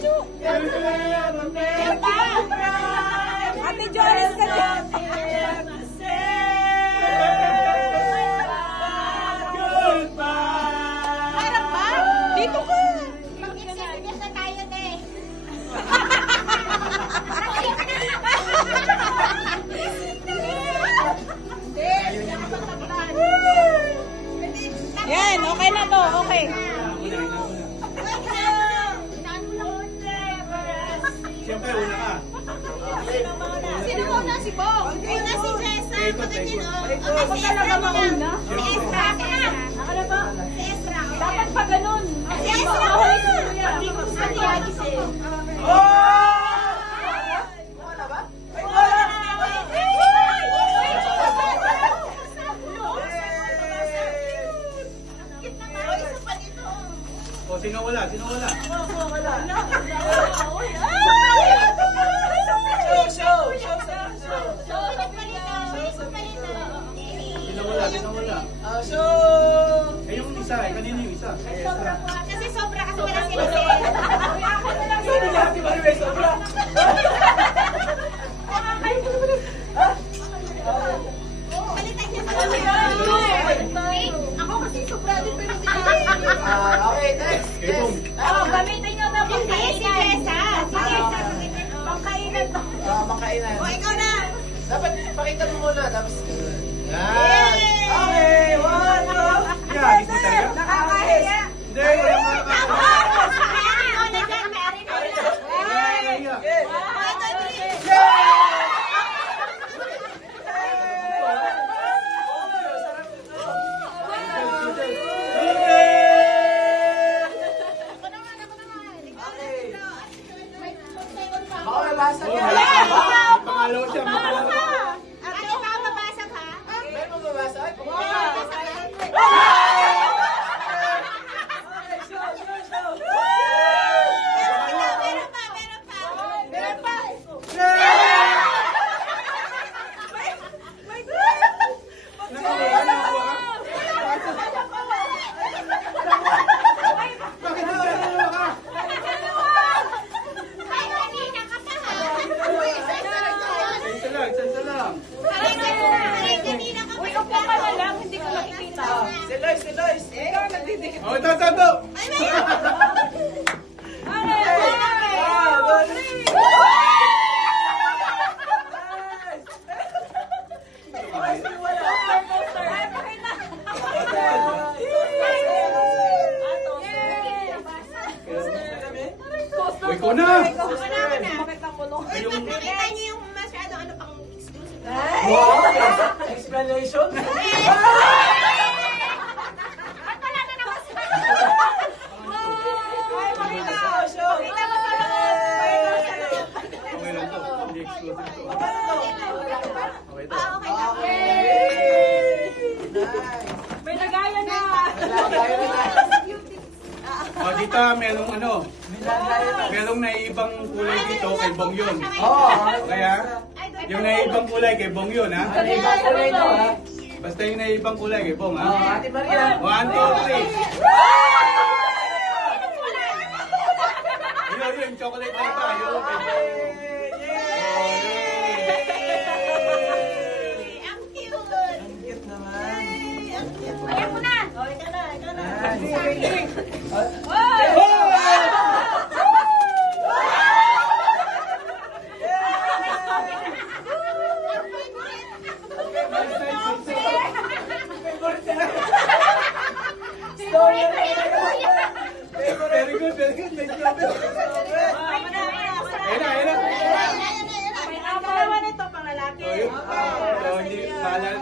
Chu. Ate Joris ka dyan. Harap ba? Dito ka. Mag-exercise na tayo, te. Yan, okay na to. Okay. Siyempre, una ka. Sino muna? Si Bong. Una si Cesar. Pagkakino. Ako talaga mauna. Si Ezra. Akala ba? Si Ezra. Dapat pa ganun. Si Ezra. Hindi ko gusto ni Agis eh. O, sino wala? Sino wala? Sino wala? Sino wala? Eh, yung isa eh. Kanino yung isa? Kasi sobra kasi wala sila eh. Balitan niya sa ako kasi sobra din pero hindi Okay, next. Kay Bong. Gamitin nyo na Si Cesa. Si Cesa. pangkainan. Makainan. O, ikaw na. Dapat pakita mo muna, tapos ganun. Yan. Yay! Okay, one, two. Yeah, hindi mo talaga? Nakakahiya. Hindi, wala nga. Ikaw na dyan, Mary. Baka mabasag yan. Pangalaw siya. Pangalaw. Ate, ikaw mabasag ha? Meron mo mabasag? Meron pa. Meron pa. Bakit nagdadalawa ka? Ay, kanina ka pa ha? Isa lang, isa lang. Ay, kanina ka pa. Uy, upo ka na lang. Hindi ko makikita. Si Lois, si Lois. Ikaw nagdidikit. O, ito, ito, ito. Ay, mayroon. O, ikaw na. Makita ko lang. Uy, pakita niyo yung masyado ano pang exclusive. Wow, explanation. Ba't wala na naman sila? Ay, makita. Show. Makita mo sa loob. Okay lang to. Hindi exclusive to. Okay to. Okay na. Nice. May nagaya na. O, dito, merong ano. Merong naiibang kulay dito kay Bong yun. Oo. Kaya, yung naiibang kulay kay Bong yun, ha? Ano yung mga kulay no, ha? Basta yung naiibang kulay kay Bong, Oh, ha? Ate Maria. 1, 2, 3. Yun, yun, chocolate na iba. Yun, kay Bong. Ang cute. Ang cute naman. Ang cute. Ay, ako na. O, ikaw na. Nice. Very good, very good. Nice job. Ayun na, ayun na. May ama nito pang lalaki. So, yun. So, hindi, bahala na.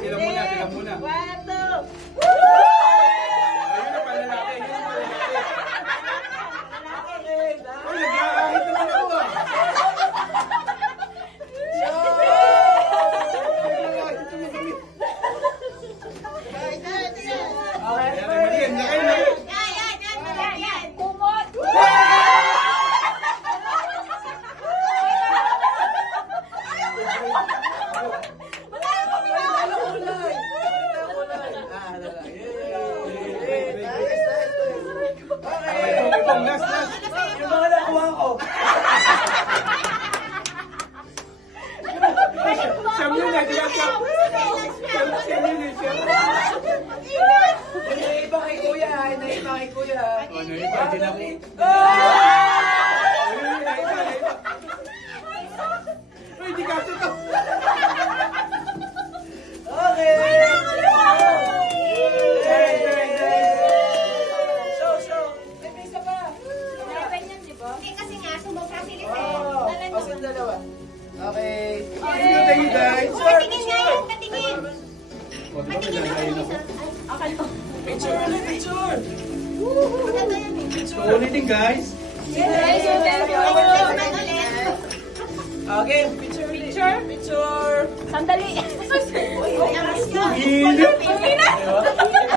Sila muna, sila muna. One, two. Ayun na, panlalaki. Yun na, panlalaki. Uy, nag-aahit naman ako, ah. Nag-aahit naman kami. Okay, Ayan, Marian, nakain na. Yan. Kumot. kulay. kay kuya. Ano yun? Pwede na po. Uy, di kasi to. Okay! Hindi kasi nga, sumobra si Lisel. Oh, kasi dalawa. Okay. Thank you guys. Patingin nga yan, patingin. O, di ba pinagayin ako? Picture ulit, picture! Maganda yan eh. So, ulitin guys. Okay, picture ulit. Picture! Sandali. Hilip. Uwi na.